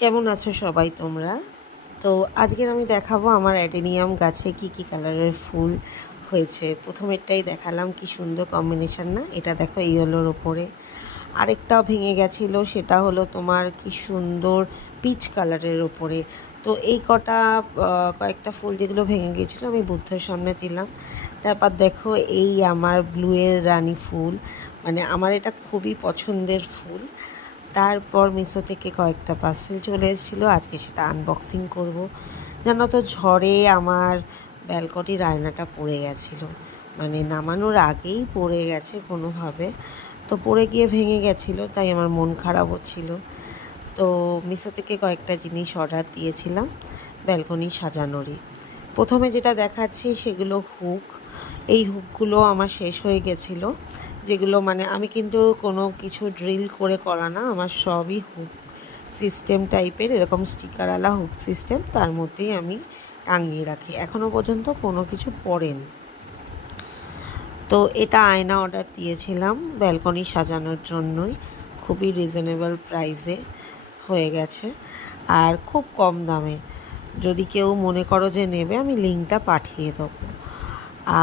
কেমন আছো সবাই তোমরা? তো আজকের আমি দেখাবো আমার অ্যাডেনিয়াম গাছে কি কি কালারের ফুল হয়েছে। প্রথমেরটাই দেখালাম, কি সুন্দর কম্বিনেশন না? এটা দেখো ইয়েলোর ওপরে। আরেকটাও ভেঙে গেছিলো, সেটা হলো তোমার কি সুন্দর পিচ কালারের ওপরে। তো এই কয়েকটা ফুল যেগুলো ভেঙে গিয়েছিলো আমি বুদ্ধের সামনে দিলাম। তারপর দেখো এই আমার ব্লুয়ের রানী ফুল, মানে আমার এটা খুবই পছন্দের ফুল। তারপর মিশো থেকে কয়েকটা পার্সেল চলে এসেছিলো, আজকে সেটা আনবক্সিং করব। জানো তো, ঝড়ে আমার ব্যালকনির আয়নাটা পড়ে গেছিলো, মানে নামানোর আগেই পড়ে গেছে কোনোভাবে। তো পড়ে গিয়ে ভেঙে গেছিলো, তাই আমার মন খারাপ হচ্ছিল। তো মিশো থেকে কয়েকটা জিনিস অর্ডার দিয়েছিলাম ব্যালকনি সাজানোরই। প্রথমে যেটা দেখাচ্ছি সেগুলো হুক। এই হুকগুলো আমার শেষ হয়ে গেছিলো, যেগুলো মানে আমি কিন্তু কোনো কিছু ড্রিল করে করা না, আমার সবই হুক সিস্টেম টাইপের, এরকম স্টিকারওয়ালা হুক সিস্টেম, তার মধ্যেই আমি টাঙিয়ে রাখি। এখনও পর্যন্ত কোনো কিছু পড়েনি। তো এটা আয়না অর্ডার দিয়েছিলাম ব্যালকনি সাজানোর জন্যই, খুবই রিজনেবল প্রাইসে হয়ে গেছে আর খুব কম দামে। যদি কেউ মনে করো যে নেবে, আমি লিঙ্কটা পাঠিয়ে দেবো।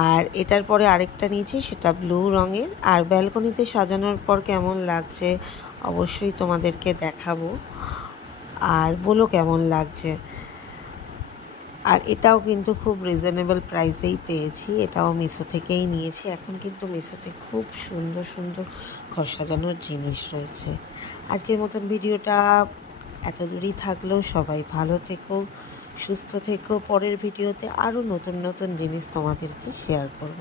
আর এটার পরে আরেকটা নিয়েছি, সেটা ব্লু রঙের। আর ব্যালকনিতে সাজানোর পর কেমন লাগছে অবশ্যই তোমাদেরকে দেখাবো, আর বলো কেমন লাগছে। আর এটাও কিন্তু খুব রিজনেবল প্রাইসেই পেয়েছি, এটাও মিশো থেকেই নিয়েছি। এখন কিন্তু মিশোতে খুব সুন্দর সুন্দর ঘর সাজানোর জিনিস রয়েছে। আজকের মতন ভিডিওটা এত দূরই থাকলেও, সবাই ভালো থেকো, সুস্থ থেকো। পরের ভিডিওতে আরও নতুন নতুন জিনিস তোমাদেরকে শেয়ার করব।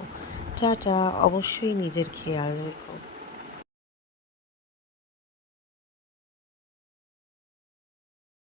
টাটা। অবশ্যই নিজের খেয়াল রেখো।